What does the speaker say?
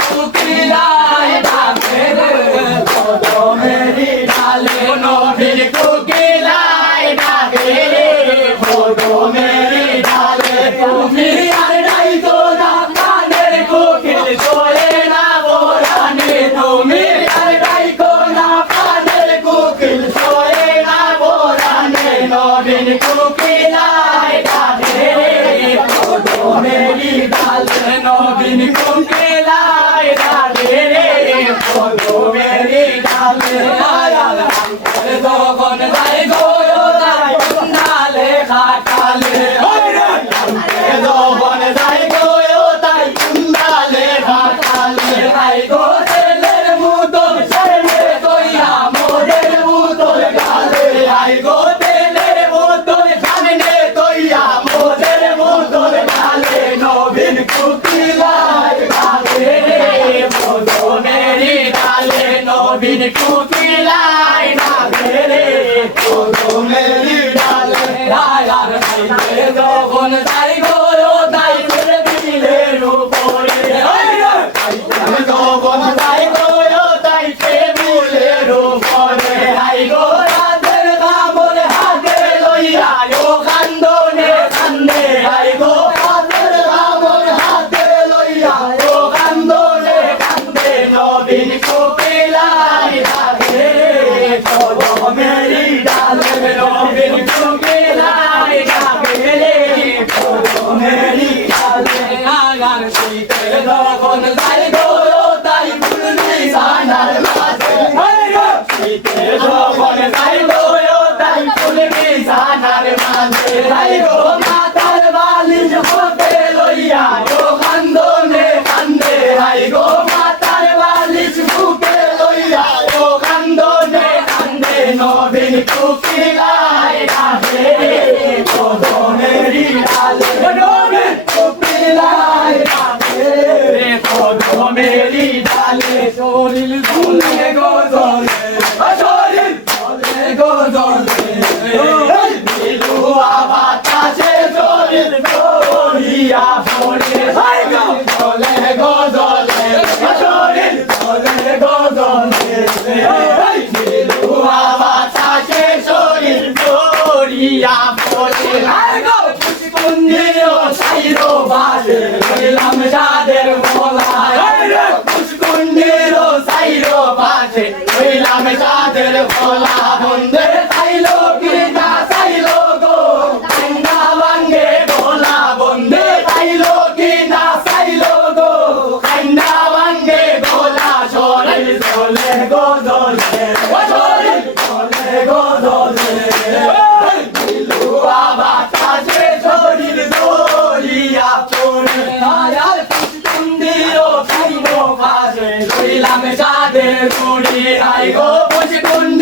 কোকিলায় ডাকে রে কদমেরই ডালে নবীর কোকিলায় ডাকে রে কদমেরই ডালে তুমি আর নাই তো না কানের কোকিল শোয়ে না বোরানে তুমি আর নাই তো না কানের কোকিল শোয়ে না বোরানে নবীর কোকিলায় ডাকে রে কদমেরই ডালে নবীর কোকিলায় ডাকে রে কদমেরই ডালে যখন যাই গো তাই ডালে খাটালে যখন যাই গো তাই ডালে খাটালে আই গো ছেলের মুতল ছেলে কইয়া মোদের মুতল গালে আই গো ছেলের মুতল সামনে কইয়া মোদের মুতল গালে নবীন কোকিলায় ডাকে রে কদমেরই ডালে নবীন কোকিলায় ডাকে রে কদমেরই ডালে আর হাইতে যখন যাই গো তাই করে দিলের উপরে যখন যাই গো তাই টেবিলের উপরে হাই গো রাতের কামড় হাতে লইয়া ও কান্দনে কান্দে হাই গো রাতের কামড় হাতে লইয়া ও কান্দনে কান্দে নবীন কোকিলায় ডাকে রে কদমেরই ডালে নবীন কোকিলায় ডাকে রে কদমেরই ডালে আগার শীতে যখন যাই গো তাই ফুলনি সানার মাঝে শীতে যখন যাই গো তাই ফুলনি সানার মাঝে যাই গো মাথার বালিশ হতে লইয়া ও কান্দনে কান্দে হাই গো মাথার বালিশ বুকে লইয়া ও কান্দনে কান্দে নবীন কোকিলায় ডাকে রে কদমেরই ডালে নবীন কোকিলায় ডাকে রে কদমেরই ডালে শরীর ঝুলে গো ঝলে শরীর ঝলে গো ঝলে দিলুয়া বাতাসে শরীর দড়িয়া পড়ে হাই গো ঝলে গো ঝলে শরীর ঝলে গো ঝলে দিলুয়া বাতাসে শরীর দড়িয়া পড়ে হাই গো পুষ্কুন্দিও সাইরো বাজে হইলাম যাদের ভোলায় পুষ্কুন্দিও সাইরো বাজে হইলাম যাদের ভোলা বন্দে সাইলো কি না সাইলো গো কান্দা ভাঙ্গে ভোলা বন্দে সাইলো কি না সাইলো গো কান্দা ভাঙ্গে ভোলা শরীর চলে গো দলে শরীর চলে গো দলে দিলুয়া বাতাসে শরীর দড়িয়া পড়ে আর পুষ্কুন্দিও সাইরো বাজে হইলাম যাদের গুড়ি আই গো পুষ্কুন্দি